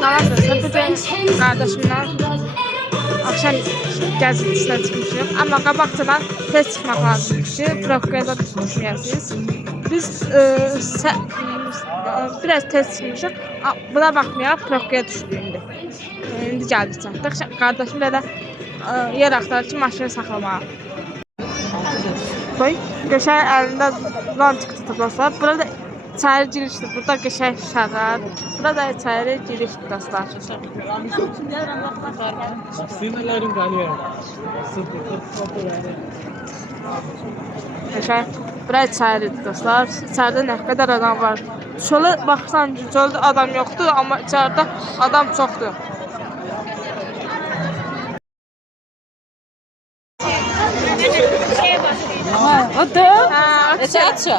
Salam dostlar, bugün kardeşimle akşam gəzintisinə çıxmışıq. Amma qabaqcadan tez çıxmaq lazımdır ki, proqrada düşməyəsiniz. Biz biraz tez çıxmışıq. Buna baxmayaraq proqraya düşdük indi. İndi gəldik çatdıq. Qardaşım da yer axtarır ki, maşını saxlamağa. Qoy, qəşəng əlində lançıq tutub dostlar. Burada içəri girişdir. Burada qəşəng şərait. Burada içəri girişdir dostlar. Sinirlerim kanıyor. Qəşəng. Bura içəridir dostlar. İçəridə nə qədər adam var. Çölə baxsan, çöldə adam yoxdur, amma içəridə adam çoxdur. O da? Neçə Neçə?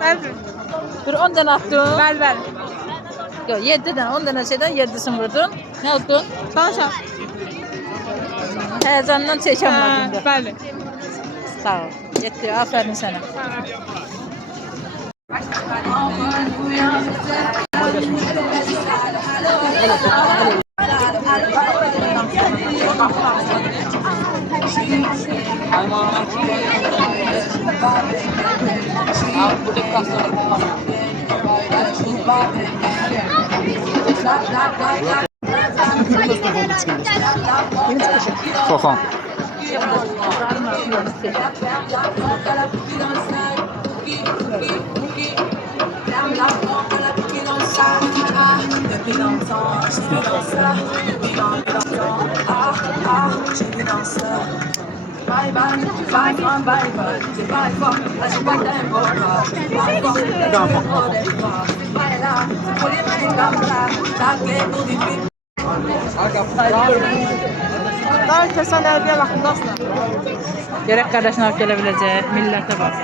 Bəli. Bir 10 dənə atdın. Bəli. Yox, 7 dənə, 10 dənə şeydən 7'sini vurdun. Nə oldu? Danışaq. Həyəcandan çəkəmədin də. Bəli. Sağ ol. Yetdi, afərin sənə. Koxan. Daha kəsən əlbiyə baxın dostlar. Görək qardaşın alıb gələ biləcək, millətə bax.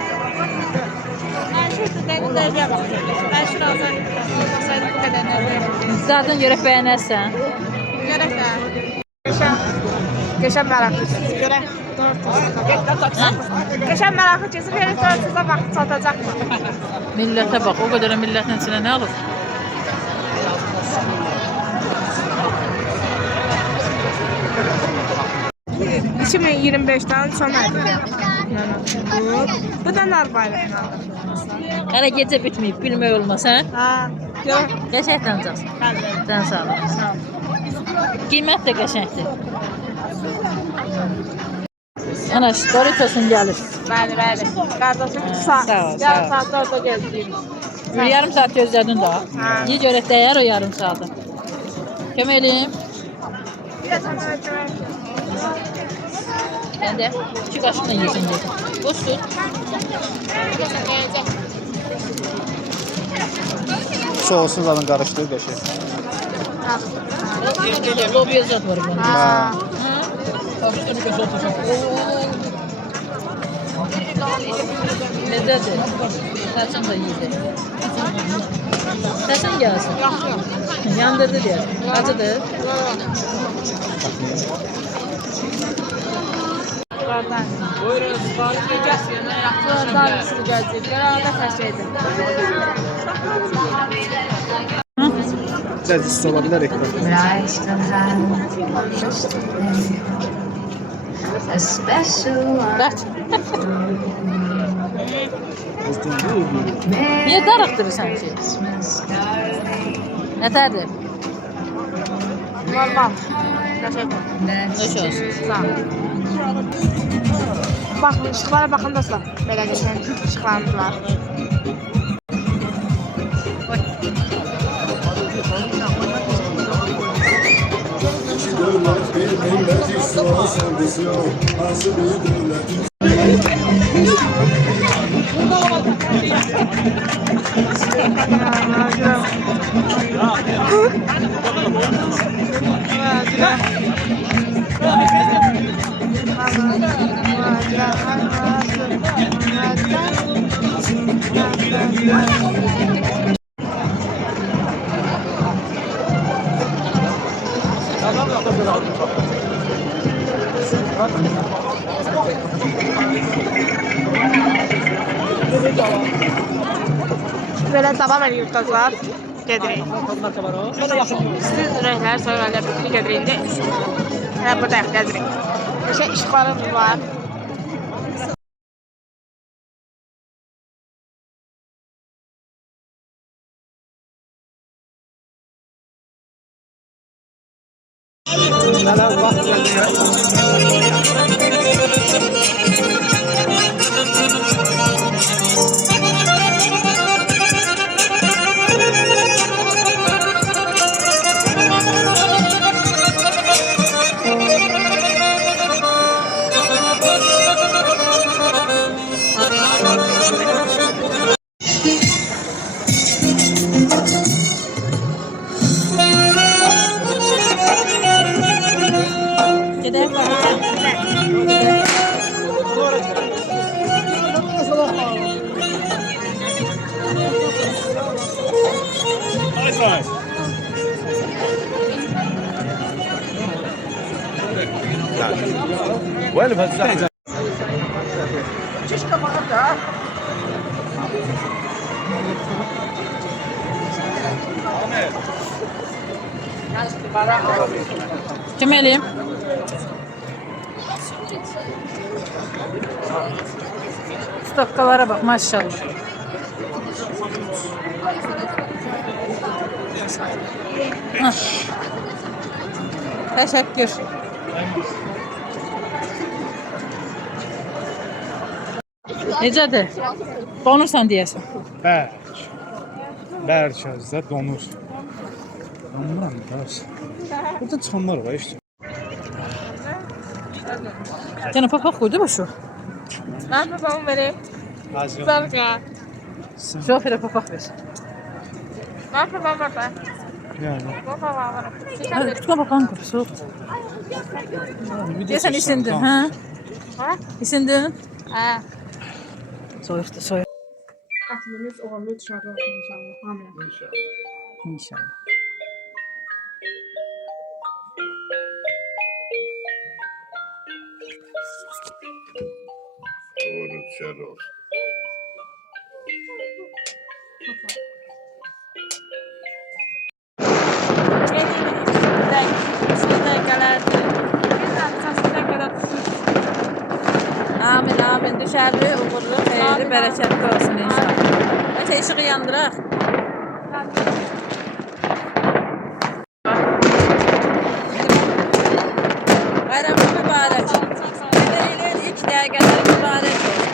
Mən şurada əlbiyə baxın. Mən şurada olsaydı bu qədər əlbiyə baxın. Zaten görək bəyənərsən. Görək də. Qəşəng maraqlı. Görək. Qəşəng maraqlı keçir. Görək 400-ə vaxt çatacaqmı? Millətə bax, o qədər millətin içinə nə alıb? $2025'ten son ayda. Bu da nar bayramı. Hələ gecə bitməyib, bilmək olmaz, hə? Ha, görək. Qəşəngdən alacaqsın. Sən sağ ol. Qiymət də qəşəngdir. Ana, Doritos'un gəlir. Bəli. Qardaşım Sağ ol. yarım saatda orada gəzdiyim. Bir yarım saat gözlədin daha. Ha. Niyə görək dəyər o yarım saatı? Kömək eləyim. Sən də 2 qaşıqla yesin dedim. Boş tut. Soğusu zaten karıştığı qəşəng. Lobiya zat var bunda. Ha. Necədir? Səsən də yedi. Səsən gəlsin. Yandırdı deyəsən. Acıdır. Buyurun, sipariş edeceksiniz. Buradan sizi gələcək. Beraber təşkil Biraz isti olabilir ekran. But I still have yesterday, a special one. Bəs. Niyə darıxdırırsan ki? Christmas darling, Nətərdir? Normal. Təşəkkür. that's Hoş olsun. Sağ ol. Baxın, ışıqlara baxın dostlar. Belə qəşəng ışıqlandılar. Böyle devam ediyoruz dostlar. gedirik. Marka var o. Siz ürəkləri soyğalya bir gedirik. İndi hələ burada gedirik. Şey işıqlarımız var. Hələ vaxt gəldi. Gedək var. وين بهالزحمة؟ Kim eləyim? Stokkalara bak maşallah. Ah. Teşekkür. Necədir? Donursan deyəsən. Bərk özdə donur. Donmuram da. Burada çıxanlar var işte. Canım papaq koydu mu şu? Ben babamı vereyim. Hazır. Zarqa. Şoföre papaq ver. Ben babamı vereyim. Yani. Babamı vereyim. Hadi tutma papağın koy. Soğuk. Deyəsən isindin, hə? Ha? İsindin? Ha. Soyuqdur, soyuq. Atımız oğlu dışarıda olsun inşallah. Amin. İnşallah. Doğru dışarı olsun. Amin, amin. Düşərli, uğurlu, xeyirli, bərəkətli olsun inşallah. Ötə işığı yandıraq. Bayramın mübarək. Eləyin, ilk dəqiqələri mübarək olsun.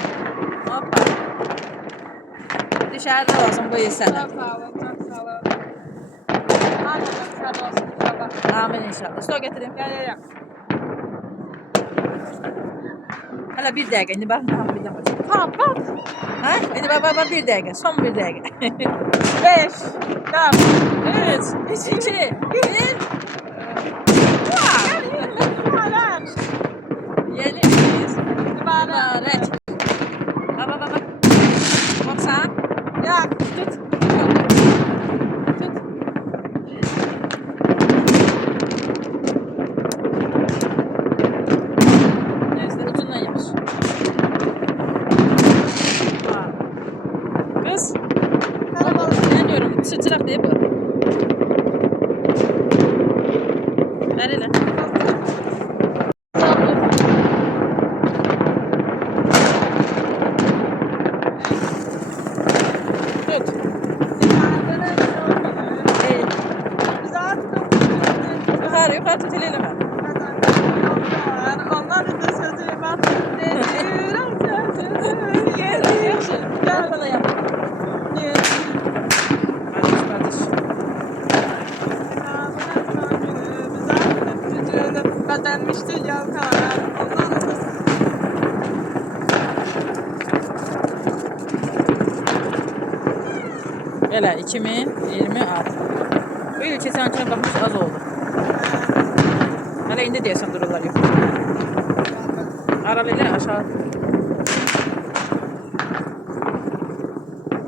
Hoppa. Düşərli olsun bu il sənə. Çok sağ olun, çok sağ olun. Amin, dışarıda olsun inşallah. Amin inşallah. Stol getireyim. Gel, gel, gel. Hala bir dəqiqə, indi bax, daha bir dəqiqə. Tamam, bak. Ha? İndi bax, bir dəqiqə, son bir dəqiqə. 5, 4, 3, 2, 1. Yeniniz. Mübarək. Bak, bak, bak. Bak sen. Ya, Tut. Tut. Neyse, ucundan yapış. Kız. Ne diyorum? Sıçrak diye bu. Ver hele. Tut. Değil. Yukarı, yukarı tut el eleme. onlar da sözü bak. Gel bana yap. Kardeş, kardeş. Kazanmıştı Yalkan. Belə 2026. Bu il keçən üçün baxmış az oldu. Hələ indi deyəsən dururlar yox. Aralıqlar aşağı.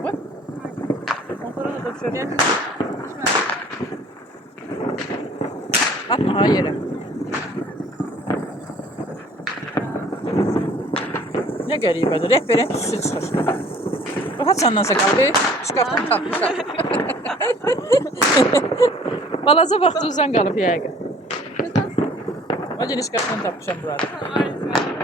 Oy. Motora da düşürüyor. Atma ha yere. Ne qəribədir. Rəhbərin tüsü çıxır. Bu haçandansa qalıb. Şkafdan tapmışam. Balaca vaxt uzan qalıb yəqin. O gün şkafdan tapmışam burada.